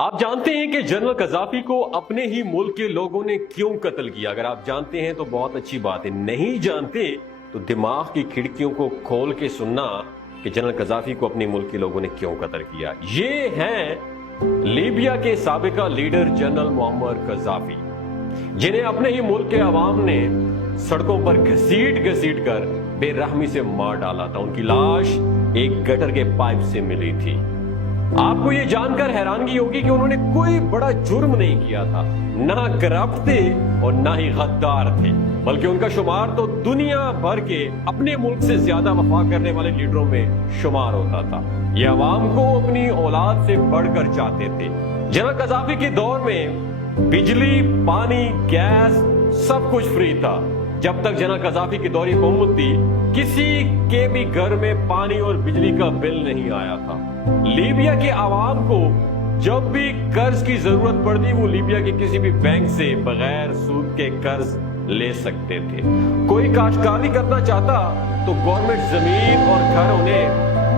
آپ جانتے ہیں کہ جنرل قذافی کو اپنے ہی ملک کے لوگوں نے کیوں قتل کیا؟ اگر آپ جانتے ہیں تو بہت اچھی بات ہے، نہیں جانتے تو دماغ کی کھڑکیوں کو کھول کے سننا کہ جنرل قذافی کو اپنے ملک کے لوگوں نے کیوں قتل کیا۔ یہ ہیں لیبیا کے سابقہ لیڈر جنرل معمر قذافی، جنہیں اپنے ہی ملک کے عوام نے سڑکوں پر گھسیٹ کر بے رحمی سے مار ڈالا تھا۔ ان کی لاش ایک گٹر کے پائپ سے ملی تھی۔ آپ کو یہ جان کر حیرانگی ہوگی کہ انہوں نے کوئی بڑا جرم نہیں کیا تھا، نہ کرپٹ تھے اور نہ ہی غدار تھے، بلکہ ان کا شمار تو دنیا بھر کے اپنے ملک سے زیادہ وفا کرنے والے لیڈروں میں شمار ہوتا تھا۔ یہ عوام کو اپنی اولاد سے بڑھ کر چاہتے تھے۔ جنرل قذافی کے دور میں بجلی، پانی، گیس سب کچھ فری تھا۔ جب تک جنرل قذافی کی دور حکومت تھی، کسی کے بھی گھر میں پانی اور بجلی کا بل نہیں آیا تھا۔ لیبیا کے عوام کو جب بھی قرض کی ضرورت پڑتی، وہ لیبیا کے کسی بھی بینک سے بغیر سود کے قرض لے سکتے تھے۔ کوئی کاشتکاری کرنا چاہتا تو گورنمنٹ زمین اور گھر انہیں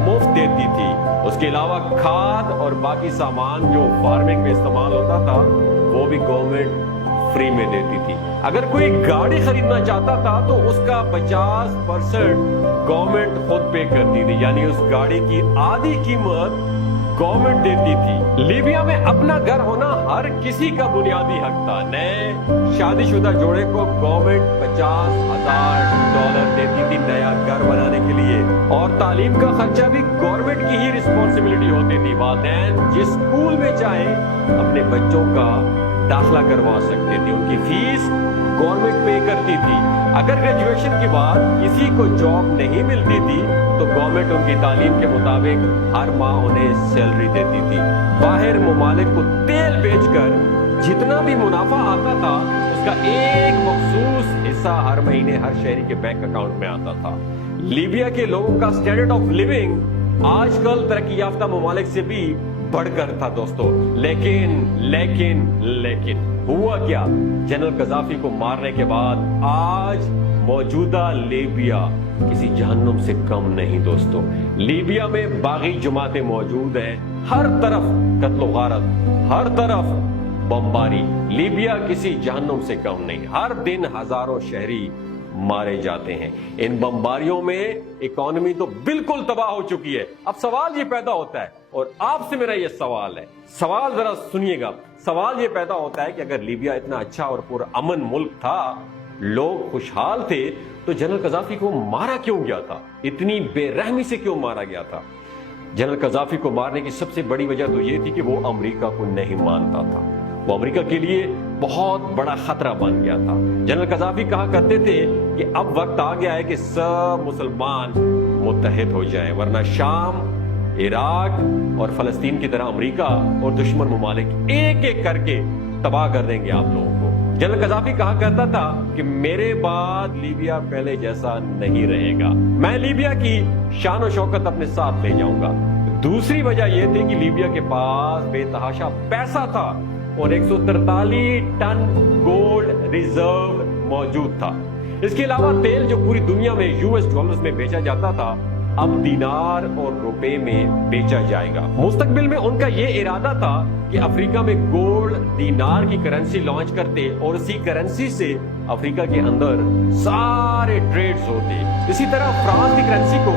مفت دیتی تھی۔ اس کے علاوہ کھاد اور باقی سامان جو فارمنگ میں استعمال ہوتا تھا وہ بھی گورنمنٹ فری میں دیتی تھی۔ اگر کوئی گاڑی خریدنا چاہتا تھا تو اس کا 50% گورنمنٹ خود پے کرتی تھی، یعنی اس گاڑی کی آدھی قیمت گورنمنٹ دیتی تھی۔ لیبیا میں اپنا گھر ہونا ہر کسی کا بنیادی حق تھا۔ نئے شادی شدہ جوڑے کو گورنمنٹ $50,000 دیتی تھی نیا گھر بنانے کے لیے، اور تعلیم کا خرچہ بھی گورنمنٹ کی ہی رسپانسبلٹی ہوتی تھی۔ والدین جس اسکول میں چاہیں اپنے بچوں کا داخلہ کروا سکتے تھے، ان کی فیس گورنمنٹ پے کرتی تھی۔ اگر گریجویشن کے بعد کسی کو جاب نہیں ملتی تھی تو گورنمنٹ ان کی تعلیم کے مطابق ہر ماہ انہیں سیلری دیتی تھی۔ باہر ممالک کو تیل بیچ کر جتنا بھی منافع آتا تھا اس کا ایک مخصوص حصہ ہر مہینے ہر شہری کے بینک اکاؤنٹ میں آتا تھا۔ لیبیا کے لوگوں کا سٹینڈرڈ آف لیونگ آج کل ترقی یافتہ ممالک سے بھی بڑھ کر تھا دوستو، لیکن ہوا کیا؟ جنرل قذافی کو مارنے کے بعد آج موجودہ لیبیا کسی جہنم سے کم نہیں دوستو۔ لیبیا میں باغی جماعتیں موجود ہیں، ہر طرف قتل و غارت، ہر طرف بمباری۔ لیبیا کسی جہنم سے کم نہیں، ہر دن ہزاروں شہری مارے جاتے ہیں۔ ان بمباریوں میں اکانومی تو بالکل تباہ ہو چکی ہے۔ اب سوال یہ پیدا ہوتا ہے، اور آپ سے میرا یہ سوال ہے، سوال ذرا سنیے گا، سوال یہ پیدا ہوتا ہے کہ اگر لیبیا اتنا اچھا اور پرامن ملک تھا، لوگ خوشحال تھے، تو جنرل قذافی کو مارا کیوں گیا تھا؟ اتنی بے رحمی سے کیوں مارا گیا تھا؟ جنرل قذافی کو مارنے کی سب سے بڑی وجہ تو یہ تھی کہ وہ امریکہ کو نہیں مانتا تھا۔ وہ امریکہ کے لیے بہت بڑا خطرہ بن گیا تھا۔ جنرل قذافی کہا کرتے تھے کہ اب وقت آ گیا ہے کہ سب مسلمان متحد ہو جائیں، ورنہ شام، عراق اور فلسطین کی طرح امریکہ اور دشمن ممالک ایک ایک کر کے تباہ کر دیں گے آپ لوگوں کو۔ جنرل قذافی کہا کرتا تھا کہ میرے بعد لیبیا پہلے جیسا نہیں رہے گا، میں لیبیا کی شان و شوکت اپنے ساتھ لے جاؤں گا۔ دوسری وجہ یہ تھی کہ لیبیا کے پاس بے تحاشا پیسہ تھا اور 143 ٹن گولڈ ریزرو موجود تھا۔ اس کے علاوہ تیل جو پوری دنیا میں $ڈالرز میں بیچا جاتا تھا، اب دینار اور روپے میں بیچا جائے گا۔ مستقبل میں ان کا یہ ارادہ تھا کہ افریقہ میں گولڈ دینار کی کرنسی لانچ کرتے اور اسی کرنسی سے افریقہ کے اندر سارے ٹریڈز ہوتے۔ اسی طرح فرانس کی کرنسی کو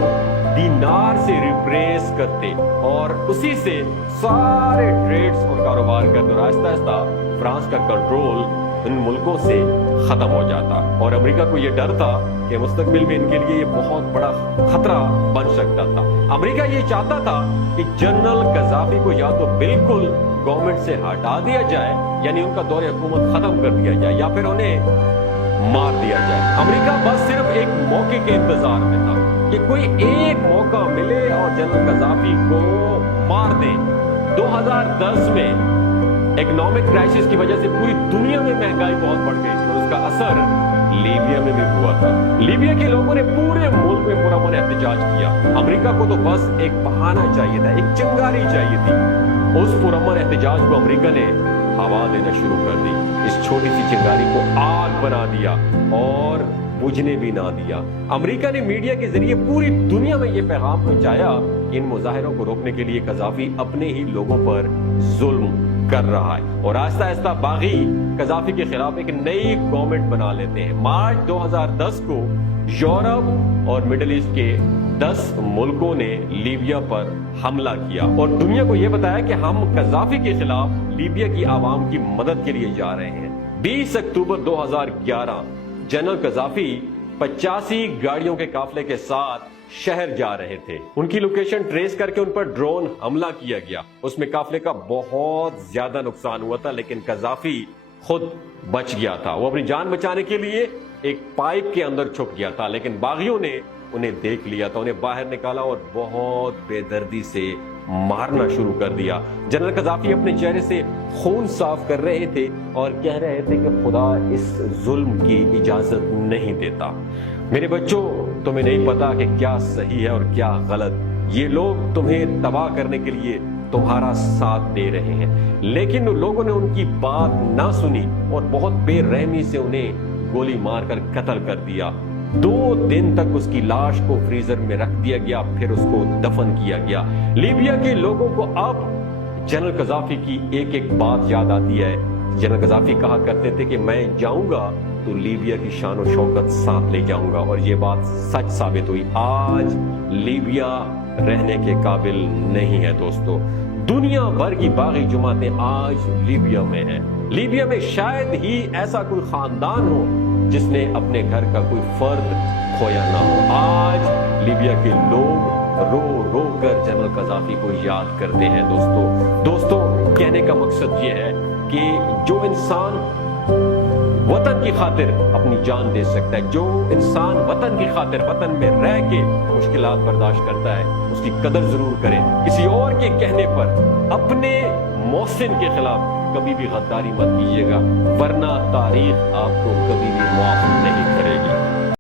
دینار سے ریپلیس کرتے اور اسی سے سارے ٹریڈز اور کاروبار کرتے، اور آہستہ آہستہ فرانس کا کنٹرول ان ملکوں سے ختم ہو جاتا۔ اور امریکہ کو یہ ڈر تھا کہ مستقبل میں ان کے لیے یہ بہت بڑا خطرہ بن سکتا تھا۔ امریکہ یہ چاہتا تھا کہ جنرل قذافی کو یا تو بالکل گورنمنٹ سے ہٹا دیا جائے، یعنی ان کا دور حکومت ختم کر دیا جائے، یا پھر انہیں مار دیا جائے۔ امریکہ بس صرف ایک موقع کے انتظار میں تھا کہ کوئی ایک موقع ملے اور جنرل قذافی کو مار دے۔ 2010 میں اکنامک کرائسس کی وجہ سے پوری دنیا میں مہنگائی بہت بڑھ گئی اور اس کا اثر لیبیا میں بھی ہوا تھا۔ لیبیا کے لوگوں نے پورے ملک میں پرامن احتجاج کیا۔ امریکہ کو تو بس ایک بہانہ چاہیے تھا، ایک چنگاری چاہیے تھی۔ اس پرامن احتجاج کو امریکہ نے ہوا دینا شروع کر دی، اس چھوٹی سی چنگاری کو آگ بنا دیا اور بجھنے بھی نہ دیا۔ امریکہ نے میڈیا کے ذریعے پوری دنیا میں یہ پیغام پہنچایا کہ ان مظاہروں کو روکنے کے لیے قذافی اپنے ہی لوگوں پر ظلم کر رہا ہے اور آہستہ آہستہ باغی قذافی کے خلاف ایک نئی گورنمنٹ بنا لیتے ہیں۔ مارچ 2010 کو یورپ اور مڈل ایسٹ کے 10 ملکوں نے لیبیا پر حملہ کیا اور دنیا کو یہ بتایا کہ ہم قذافی کے خلاف لیبیا کی عوام کی مدد کے لیے جا رہے ہیں۔ 20 اکتوبر 2011 جنرل قذافی 85 گاڑیوں کے قافلے کے ساتھ شہر جا رہے تھے۔ ان کی لوکیشن ٹریس کر کے ان پر ڈرون حملہ کیا گیا۔ اس میں قافلے کا بہت زیادہ نقصان ہوا تھا، لیکن قذافی خود بچ گیا تھا۔ وہ اپنی جان بچانے کے لیے ایک پائپ کے اندر چھپ گیا تھا، لیکن باغیوں نے انہیں دیکھ لیا تھا، انہیں باہر نکالا اور بہت بے دردی سے مارنا شروع کر دیا۔ جنرل قذافی اپنے چہرے سے خون صاف کر رہے تھے اور کہہ رہے تھے کہ خدا اس ظلم کی اجازت نہیں دیتا۔ میرے بچوں، تمہیں نہیں پتا کہ کیا صحیح ہے اور کیا غلط۔ یہ لوگ تمہیں تباہ کرنے کے لیے تمہارا ساتھ دے رہے ہیں، لیکن لوگوں نے ان کی بات نہ سنی اور بہت بے رحمی سے انہیں گولی مار کر قتل کر دیا۔ 2 دن تک اس کی لاش کو فریزر میں رکھ دیا گیا، پھر اس کو دفن کیا گیا۔ لیبیا کے لوگوں کو اب جنرل قذافی کی ایک ایک بات یاد آتی ہے۔ جنرل قذافی کہا کرتے تھے کہ میں جاؤں گا تو لیبیا کی شان و شوکت ساتھ لے جاؤں گا، اور یہ بات سچ ثابت ہوئی۔ آج لیبیا رہنے کے قابل نہیں ہے دوستو۔ دنیا بھر کی باغی جماعتیں آج لیبیا میں ہیں۔ لیبیا میں شاید ہی ایسا کوئی خاندان ہو جس نے اپنے گھر کا کوئی فرد کھویا نہ ہو۔ آج لیبیا کے لوگ رو رو کر جنرل قذافی کو یاد کرتے ہیں دوستو کہنے کا مقصد یہ ہے کہ جو انسان وطن کی خاطر اپنی جان دے سکتا ہے، جو انسان وطن کی خاطر وطن میں رہ کے مشکلات برداشت کرتا ہے، اس کی قدر ضرور کریں۔ کسی اور کے کہنے پر اپنے محسن کے خلاف کبھی بھی غداری مت کیجیے گا، ورنہ تاریخ آپ کو کبھی بھی